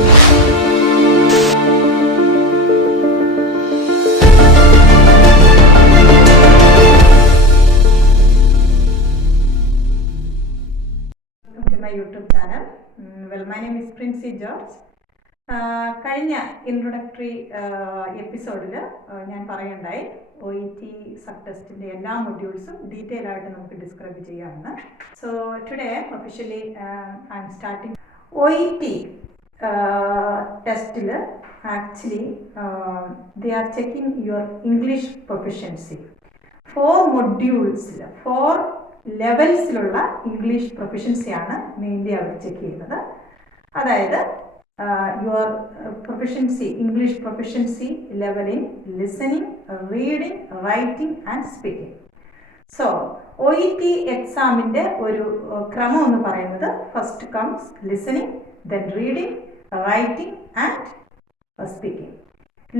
My YouTube channel. Well, my name is Princey George. കഴിഞ്ഞ ഇൻട്രൊഡക്ടറി എപ്പിസോഡിൽ ഞാൻ പറയുണ്ടായി OET സബ് ടെസ്റ്റിൻ്റെ എല്ലാ മൊഡ്യൂൾസും ഡീറ്റെയിൽ ആയിട്ട് നമുക്ക് ഡിസ്ക്രൈബ് ചെയ്യാമെന്ന്. So today officially I am starting OET ടെസ്റ്റിൽ actually they are checking your English proficiency. 4 മൊഡ്യൂൾസിൽ 4 ലെവൽസിലുള്ള ഇംഗ്ലീഷ് പ്രൊഫിഷ്യൻസിയാണ് മെയിൻലി അവർ ചെക്ക് ചെയ്യുന്നത്. അതായത് your proficiency, English proficiency level in listening, reading, writing and speaking. So OET എക്സാമിൻ്റെ ഒരു ക്രമം എന്ന് പറയുന്നത് first comes listening, then reading, writing and speaking.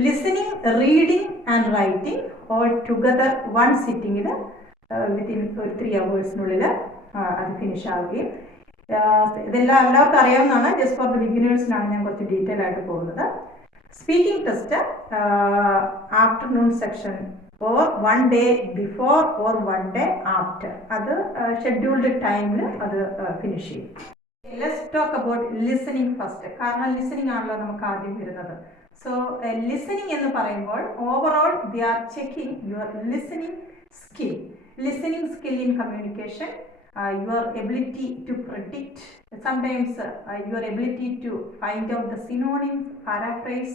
Listening, reading and writing all together one സിറ്റിങ്ങിൽ വിത്തിൻ ഒരു 3 hours അത് ഫിനിഷ് ആവുകയും, ഇതെല്ലാം എല്ലാവർക്കും അറിയാവുന്നതാണ്. ജസ്റ്റ് ഫോർ ദ ബിഗിനേഴ്സിനാണ് ഞാൻ കുറച്ച് ഡീറ്റെയിൽ ആയിട്ട് പോകുന്നത്. Speaking test afternoon section or 1 day before or 1 day after, അത് ഷെഡ്യൂൾഡ് ടൈമിൽ അത് ഫിനിഷ് ചെയ്യും. Let's talk about listening first, കാരണം ലിസണിങ് ആണല്ലോ നമുക്ക് ആദ്യം വരുന്നത്. സോ ലിസണിങ് എന്ന് പറയുമ്പോൾ ഓവറോൾ ദേ are checking your listening skill. Listening skill in communication, your ability to predict, sometimes your ability to find out the synonyms, paraphrase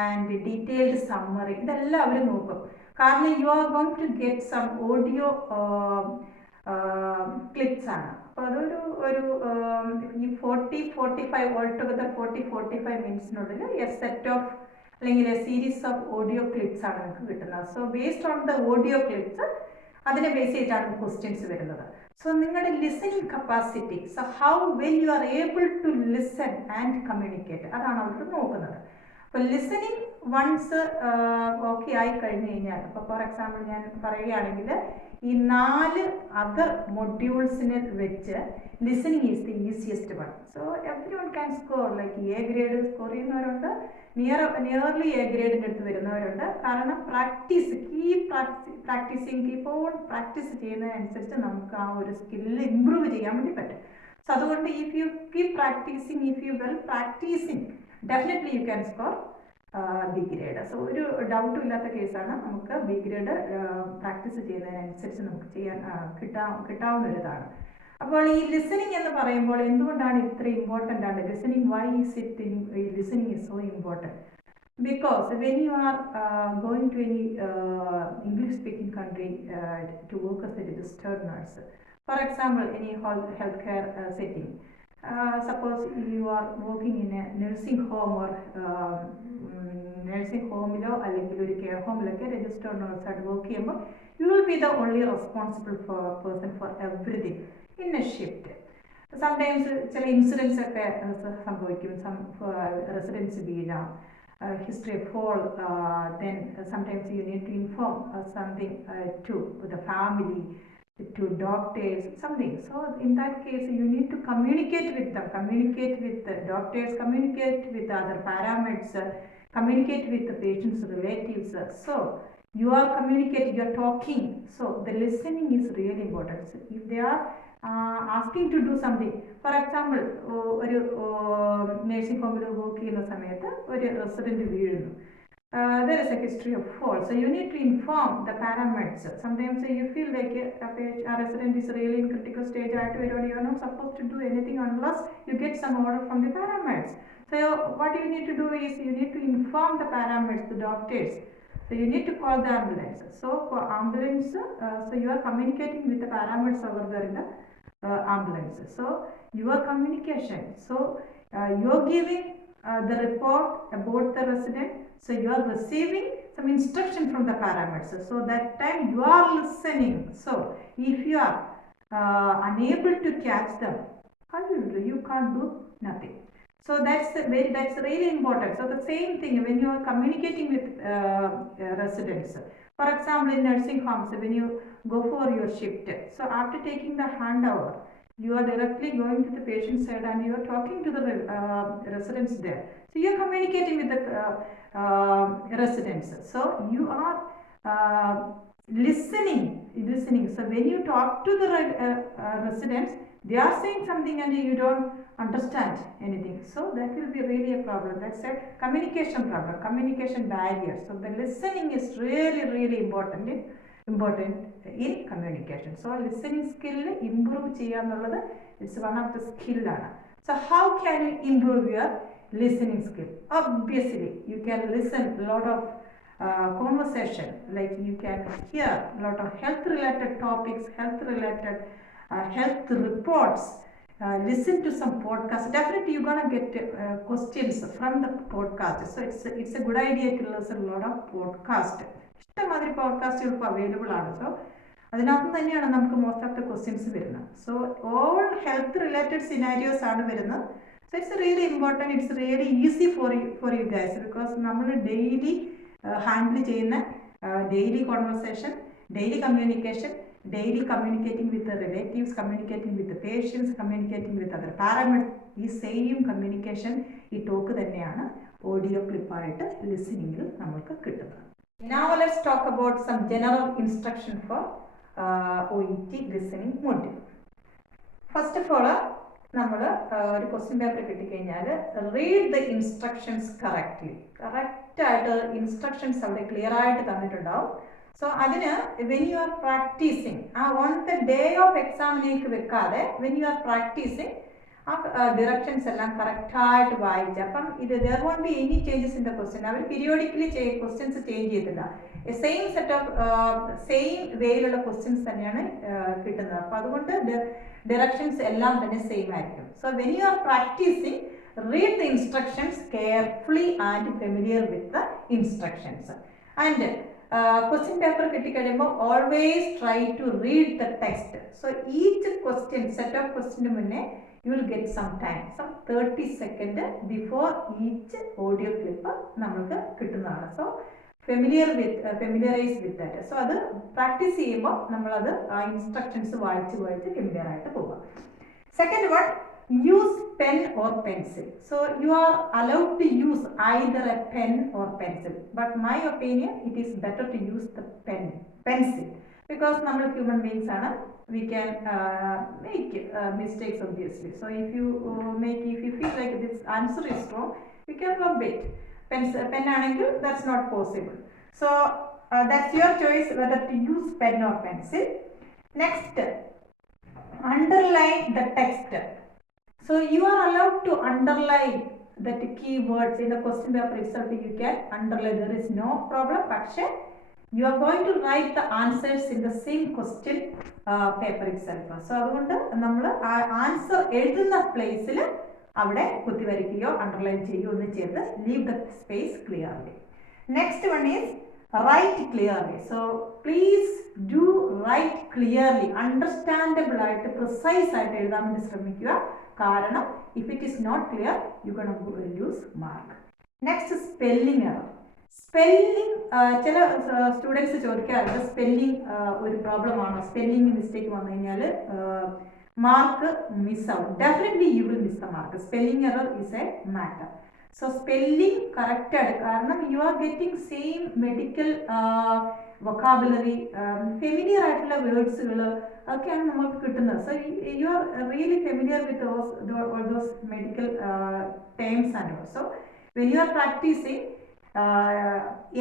and detailed summary. ഇതെല്ലാം അവർ നോക്കും. കാരണം you are going to get some audio clips ആണ്. അപ്പോൾ അതൊരു ഈ 40-45 all together 40-45 മിനിറ്റ്സിനുള്ളിൽ a set of അല്ലെങ്കിൽ a series of audio clips ആണ് നമുക്ക് കിട്ടുന്നത്. So based on the audio clips അതിനെ ബേസ് ചെയ്തിട്ടാണ് ക്വസ്റ്റ്യൻസ് വരുന്നത്. സോ നിങ്ങളുടെ listening capacity, so how well you are able to listen and communicate, അതാണ് അവർ നോക്കുന്നത്. അപ്പോൾ ലിസണിങ് വൺസ് ഓക്കെ ആയി കഴിഞ്ഞ് കഴിഞ്ഞാൽ, ഇപ്പോൾ ഫോർ എക്സാമ്പിൾ ഞാൻ പറയുകയാണെങ്കിൽ ഈ 4 അതർ മൊഡ്യൂൾസിനെ വെച്ച് listening is the easiest one. So every one can score, like A grade score ചെയ്യുന്നവരുണ്ട്, നിയർലി A ഗ്രേഡിൻ്റെ അടുത്ത് വരുന്നവരുണ്ട്. കാരണം കീപ്പ് ഓൺ പ്രാക്ടീസ് ചെയ്യുന്നതിനനുസരിച്ച് നമുക്ക് ആ ഒരു സ്കില്ല് ഇമ്പ്രൂവ് ചെയ്യാൻ വേണ്ടി പറ്റും. സോ അതുകൊണ്ട് if you keep practicing, if you well practicing, definitely you can score B grade. So ഒരു ഡൗട്ടും ഇല്ലാത്ത കേസാണ്. നമുക്ക് B ഗ്രേഡ് പ്രാക്ടീസ് ചെയ്യുന്നതിനനുസരിച്ച് നമുക്ക് കിട്ടാവുന്ന ഒരു ഇതാണ്. അപ്പോൾ ഈ ലിസണിങ് എന്ന് പറയുമ്പോൾ എന്തുകൊണ്ടാണ് ഇത്ര ഇമ്പോർട്ടൻ്റ് ആണ് listening? Why is it listening is so important? Because when you are going to any English speaking country to work as a registered nurse, for example any healthcare setting, suppose you are working in a nursing home or nursing homeilo അല്ലെങ്കിൽ ഒരു കെയർ ഹോമിലൊക്കെ രജിസ്റ്റേർഡ് നേഴ്സായിട്ട് വർക്ക് ചെയ്യുമ്പോൾ you will be the only responsible person for everything in a shift. Sometimes ചില incidents ഒക്കെ സംഭവിക്കും. Residents വീഴാം, history of fall, then sometimes you need to inform something to the family, to doctors, something. So in that case you need to communicate with them, communicate with the doctors, communicate with other paramedics, communicate with the patient's relatives. So you are communicating, you are talking. So the listening is really important. So if they are asking to do something, for example ഒരു നേഴ്സിംഗ് ഹോമിൽ വർക്ക് ചെയ്യുന്ന സമയത്ത് ഒരു റെസിഡൻറ്റ് വീഴുന്നു, there is a history of fall, so you need to inform the paramedics. Sometimes you feel like a resident is really in critical stage ആയിട്ട് വരുവാണ്, you are not supposed to do anything unless you get some order from the paramedics. So what you need to do is you need to inform the paramedics, the doctors. So you need to call the ambulance. So for ambulance, so you are communicating with the paramedics over there in the ambulance. So your communication, so you are giving the report about the resident, so you are receiving some instruction from the paramedics. So that time you are listening. So if you are unable to catch them, how will you do? You can't do nothing. So that's really important. So the same thing when you are communicating with residents, for example in nursing homes, when you go for your shift, so after taking the handover, You are directly going to the patient side and you are talking to the residents there. So you are communicating with the residents. So you are listening. So when you talk to the residents, they are saying something and you don't understand anything. So that will be really a problem. That's a communication problem, communication barrier. So the listening is really important in communication. So listening skill improve cheyannulladu, it's one of the skill aanu. So how can you improve your listening skill? Obviously you can listen a lot of conversation, like you can hear a lot of health related topics, health related health reports, listen to some podcasts. Definitely you're gonna get questions from the podcast. So it's a good idea to listen a lot of podcast. ഇഷ്ടമാതിരി പോഡ്കാസ്റ്റുകൾ ഇപ്പോൾ അവൈലബിൾ ആണ്. സോ അതിനകത്ത് തന്നെയാണ് നമുക്ക് most of the questions വരുന്നത്. So all health related scenarios ആണ് വരുന്നത്. So it's really important, it's really easy for you guys, because നമ്മൾ ഡെയിലി ഹാൻഡിൽ ചെയ്യുന്ന daily conversation, daily communication, daily communicating with the relatives, communicating with the patients, communicating with other paramedics, ഈ same communication ഈ ടോക്ക് തന്നെയാണ് ഓഡിയോ ക്ലിപ്പായിട്ട് ലിസണിങ്ങിൽ നമുക്ക് കിട്ടുന്നത്. Now let's talk about some general instruction for OET listening module. First of all, നമ്മൾ ഒരു question paper കിട്ടിക്കഴിഞ്ഞാൽ റീഡ് ദ ഇൻസ്ട്രക്ഷൻസ് കറക്റ്റായിട്ട് ഇൻസ്ട്രക്ഷൻസ് അവിടെ ക്ലിയർ ആയിട്ട് തന്നിട്ടുണ്ടാവും. സോ അതിന് when you are practising on the day of എക്സാമിനേക്ക് വെക്കാതെ when you are practising directions എല്ലാം കറക്റ്റായിട്ട് വായിച്ച്, അപ്പം ഇത് there won't be any changes in the question. അവർ പീരിയോഡിക്കലി ക്വസ്റ്റ്യൻസ് ചേഞ്ച് ചെയ്തില്ല, സെയിം സെറ്റ് ഓഫ് സെയിം വേയിലുള്ള ക്വസ്റ്റ്യൻസ് തന്നെയാണ് കിട്ടുന്നത്. അപ്പം അതുകൊണ്ട് ഡിറക്ഷൻസ് എല്ലാം തന്നെ സെയിം ആയിരിക്കും. So when you are practising, read the instructions carefully and familiar with the instructions. And question paper കിട്ടിക്കഴിയുമ്പോൾ always try to read the text. So each question, set of question മുന്നേ you will get some time, some 30 seconds before each audio clip നമ്മൾക്ക് കിട്ടുന്നതാണ്. So familiarize with that. So അത് പ്രാക്ടീസ് ചെയ്യുമ്പോൾ നമ്മളത് ആ ഇൻസ്ട്രക്ഷൻസ് വായിച്ച് ഫെമിലിയർ ആയിട്ട് പോവുക. Second one, use pen or pencil. So you are allowed to use either a pen or pencil, but my opinion, it is better to use the pencil, because normal human beings are, we can make mistakes obviously. So if you feel like this answer is wrong, you can rub it. Pen angle, that's not possible. So that's your choice whether to use pen or pencil. Next, underline the text. So you are allowed to underline that keywords in the question paper itself. You can underline, there is no problem. But you are going to write the answers in the same question paper itself. So അതുകൊണ്ട് നമ്മൾ ആൻസർ എഴുതുന്ന പ്ലേസിൽ അവിടെ കുത്തിവരയ്ക്കുകയോ അണ്ടർലൈൻ ചെയ്യുകയോ ഒന്നും ചെയ്ത് leave the space clearly. Next one is write clearly. So please do write clearly, understandable ആയിട്ട് precise ആയിട്ട് എഴുതാൻ വേണ്ടി ശ്രമിക്കുക. കാരണം if it is not clear, you're going to lose mark. Next, spelling error. Spelling, ചില സ്റ്റുഡൻസ് ചോദിക്കാറുണ്ട് സ്പെല്ലിംഗ് ഒരു problem ആണോ, സ്പെല്ലിംഗ് മിസ്റ്റേക്ക് വന്നു കഴിഞ്ഞാൽ മാർക്ക് മിസ്സാവും. Definitely you will miss the mark. Spelling error is a matter. So spelling കറക്റ്റാണ്, കാരണം you are getting same medical vocabulary, familiar ആയിട്ടുള്ള വേർഡ്സുകൾ ഒക്കെയാണ് നമുക്ക് കിട്ടുന്നത്. So you are really familiar with those medical terms and all. So when you are practising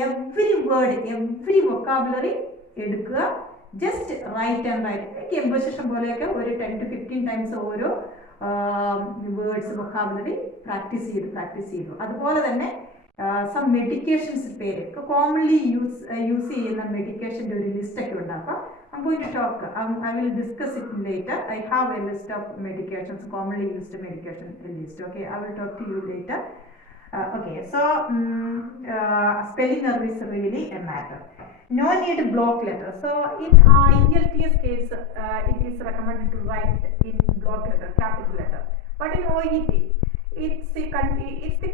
every word, every vocabulary എടുക്കുക, just write and write. Imposition പോലെയൊക്കെ ഒരു 10 to 15 ടൈംസ് ഓരോ words vocabulary practice ചെയ്തു. അതുപോലെ തന്നെ സം മെഡിക്കേഷൻസ് പേര് കോമൺലി യൂസ് ചെയ്യുന്ന മെഡിക്കേഷൻ്റെ ഒരു ലിസ്റ്റൊക്കെ ഉണ്ട്. അപ്പോൾ I'm going to talk, I will discuss it later. I have a list of medications, commonly used medication list. Okay, I will talk to you later. Okay, so spelling error is really a matter. No need block letter. So in ELTS case, it is recommended to write in block letter, capital letter. But in OET, it's the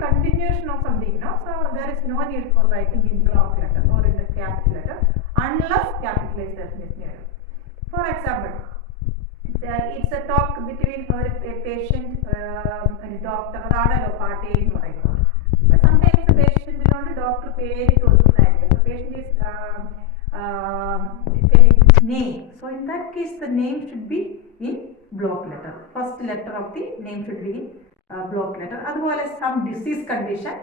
continuation of something, no? So there is no need for writing in block letter or in the capital letter unless capitalization is needed. For example, it's a talk between a patient and doctor. അതാണല്ലോ part A എന്ന് പറയുന്നത്. But sometimes the patient doctor പേര് ചോദിക്കുന്നതായിരിക്കും. The patient is telling his name. So in that case, the name should be in block letter. First letter of the name should be in block letter. അതുപോലെ some disease condition,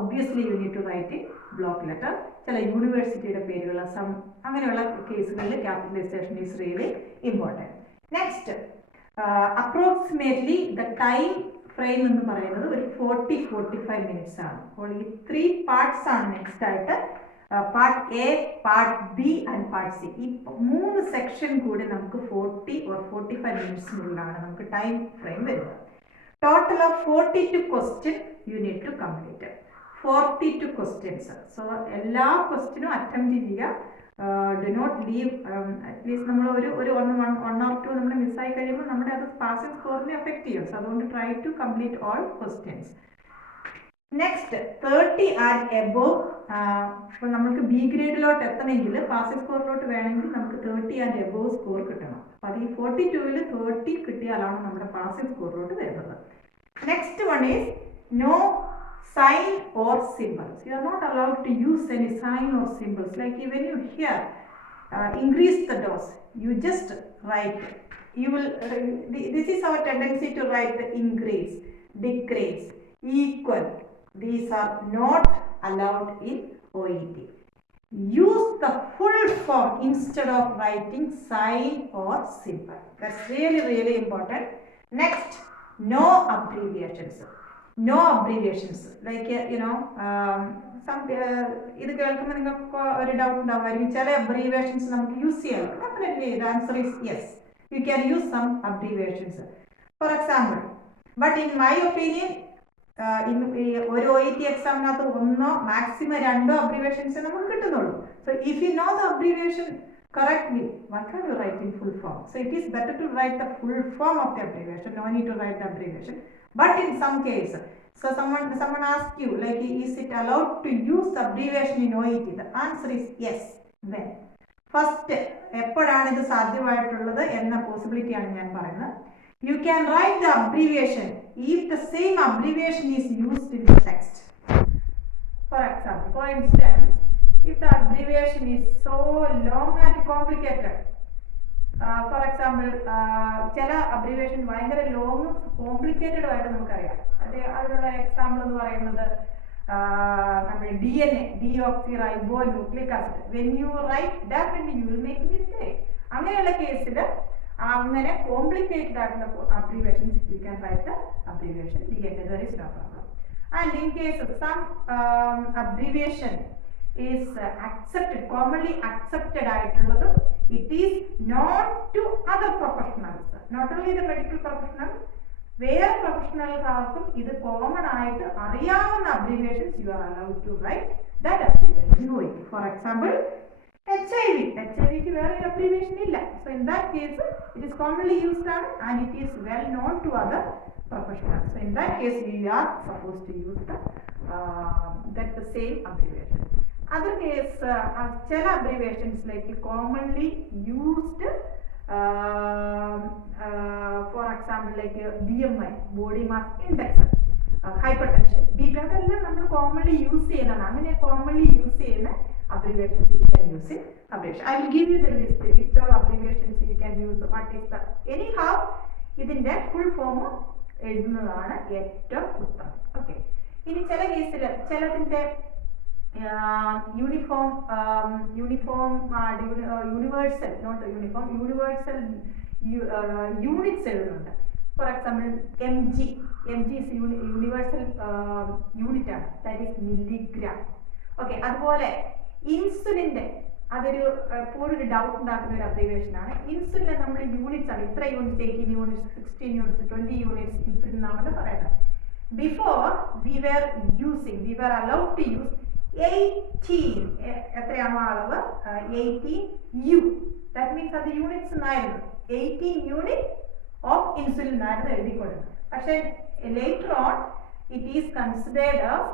obviously you need to write in block letter. ചില യൂണിവേഴ്സിറ്റിയുടെ പേരുകൾ, അങ്ങനെയുള്ള കേസുകളിൽ capitalization is really important. Next, approximately the time frame എന്ന് പറയുന്നത് ഒരു 40-45 മിനിറ്റ്സ് ആണ്. അപ്പോൾ ഈ 3 പാർട്സ് ആണ് നെക്സ്റ്റ് ആയിട്ട്. Part A, part B and part C. ഈ 3 സെക്ഷൻ കൂടി നമുക്ക് 40 or 45 മിനിറ്റ്സിനുള്ളിലാണ് നമുക്ക് ടൈം ഫ്രെയിം വരുന്നത്. Total of 42 question you need to complete. 42 questions. So എല്ലാ ക്വസ്റ്റ്യനും അറ്റംപ്റ്റ് ചെയ്യുക. Do not leave. അറ്റ്ലീസ്റ്റ് നമ്മൾ ഒരു 1 or 2 നമ്മൾ മിസ്സായി കഴിയുമ്പോൾ നമ്മുടെ അത് പാസിംഗ് സ്കോറിനെ എഫക്ട് ചെയ്യും. സോ അതുകൊണ്ട് try to complete all questions. Next, 30 and above. ഇപ്പോൾ നമുക്ക് ബി ഗ്രേഡിലോട്ട് എത്തണമെങ്കിൽ, പാസിംഗ് സ്കോറിലോട്ട് വേണമെങ്കിൽ നമുക്ക് 30 ആൻഡ് എബോവ് സ്കോർ കിട്ടണം. അപ്പോൾ അത് ഈ 42-ൽ 30 കിട്ടിയാലാണ് നമ്മുടെ പാസിംഗ് സ്കോറിലോട്ട് വരുന്നത്. Next one is no sign or symbols. You are not allowed to use any sign or symbols. Like when you hear increase the dose, you just write. You will. This is our tendency to write the increase, decrease, equal. These are not allowed in OET. Use the full form instead of writing sign or symbol. That's really important. Next, no abbreviations. No abbreviations. Like some ഇത് കേൾക്കുമ്പോൾ നിങ്ങൾക്ക് ഒരു ഡൗട്ട് ഉണ്ടാവുമായിരിക്കും, ചില അബ്രീവിയേഷൻസ് നമുക്ക് use ചെയ്യാം. Definitely the answer is yes, you can use some abbreviations. For example, but in my opinion ഒരു OET എക്സാമിനകത്ത് 1 മാക്സിമം 2 അബ്രീവിയേഷൻസ് നമുക്ക് കിട്ടുന്നുള്ളൂ. So if you know the abbreviation correctly, why can't you write in full form? So it is better to write the full form of the abbreviation. No need to write the abbreviation. But in some case, so someone asks you, like, is it allowed to use abbreviation in OET? The answer is yes. When? First, എപ്പോഴാണ് ഇത് സാധ്യമായിട്ടുള്ളത് എന്ന പോസിബിലിറ്റി ആണ് ഞാൻ പറയുന്നത്. You can write the abbreviation if the same abbreviation is used in the text. For example, for instance, if the abbreviation is so long and complicated, for example, ചില അബ്രീവിയേഷൻ ഭയങ്കര ലോങ്ങും കോംപ്ലിക്കേറ്റഡും ആയിട്ട് നമുക്കറിയാം. അതിനുള്ള എക്സാമ്പിൾ എന്ന് പറയുന്നത് നമ്മുടെ DNA, deoxyribonucleic acid. When you write, definitely you will make mistake. അങ്ങനെയുള്ള കേസിൽ അങ്ങനെ കോംപ്ലിക്കേറ്റഡ് ആയിട്ടുള്ള abbreviations you can write the abbreviation DNA. There is no problem. And in case of some abbreviation is accepted, commonly accepted ആയിട്ടുള്ളത്, it is not to other professionals, not only the medical professionals, വേറെ പ്രൊഫഷണൽക്കാർക്കും ഇത് കോമൺ ആയിട്ട് അറിയാവുന്ന abbreviations you are allowed to write that abbreviation. For example, HIV ക്ക് വേറെ അബ്രീവിയേഷൻ ഇല്ല. So in that case it is commonly used and it is well known to other professionals. So in that case we are supposed to use the same abbreviation. Other case, ചില abbreviations like commonly used, for example, like BMI, body mass index, hypertension, BP, അതെല്ലാം നമ്മൾ commonly use ചെയ്യുന്നതാണ്. അങ്ങനെ commonly use ചെയ്യുന്ന abbreviations you can use in abbreviation. I will give you the list which all abbreviations you can use. What is the anyhow ഇതിന്റെ full form എഴുതുന്നതാണ് ഏറ്റവും ഉത്തമം. ഓക്കെ, ഇനി ചില കേസിൽ ചിലതിന്റെ universal, not uniform, universal units എഴുതുന്നുണ്ട്. For example, mg is universal unit ആണ്, that is milligram. ഓക്കെ, അതുപോലെ ഇൻസുലിന്റെ അതൊരു എപ്പോഴും ഒരു ഡൗട്ട് ഉണ്ടാക്കുന്ന ഒരു അബ്രീവിയേഷൻ ആണ്. ഇൻസുലിനെ നമ്മൾ യൂണിറ്റ്സ് ആണ്, ഇത്ര യൂണിറ്റ്സ്, 18 യൂണിറ്റ്സ്, 16 യൂണിറ്റ്സ്, 20 യൂണിറ്റ്സ് ഇൻസുലിൻ എന്നാണെന്ന് പറയുന്നത്. Before we were allowed to use 18, എത്രയാണോ അളവ്, 18 U. That means അത് യൂണിറ്റ്സ് എന്നായിരുന്നു, 18 യൂണിറ്റ് ഓഫ് ഇൻസുലിൻ എന്നായിരുന്നു എഴുതിക്കൊടുക്കുന്നത്. പക്ഷേ later on it is considered as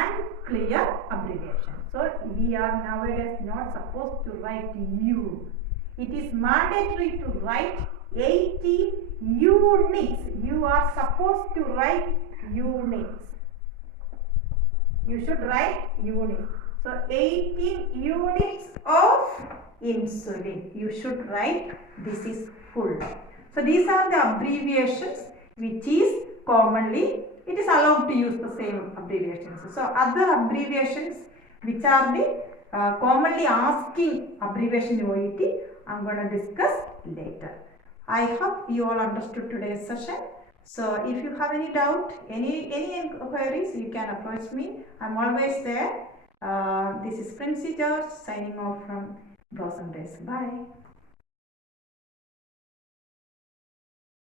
unclear abbreviation. So we are nowadays not supposed to write U. It is mandatory to write 18 units. You are supposed to write units. You should write units. So 18 units of insulin. You should write this is full. So these are the abbreviations which is commonly, it is allowed to use the same abbreviations. So other abbreviations which are the commonly asking abbreviation in OET, I am going to discuss later. I hope you all understood today's session. So if you have any doubt, any inquiries, you can approach me. I'm always there. This is Princey George signing off from Blossom Days. Bye.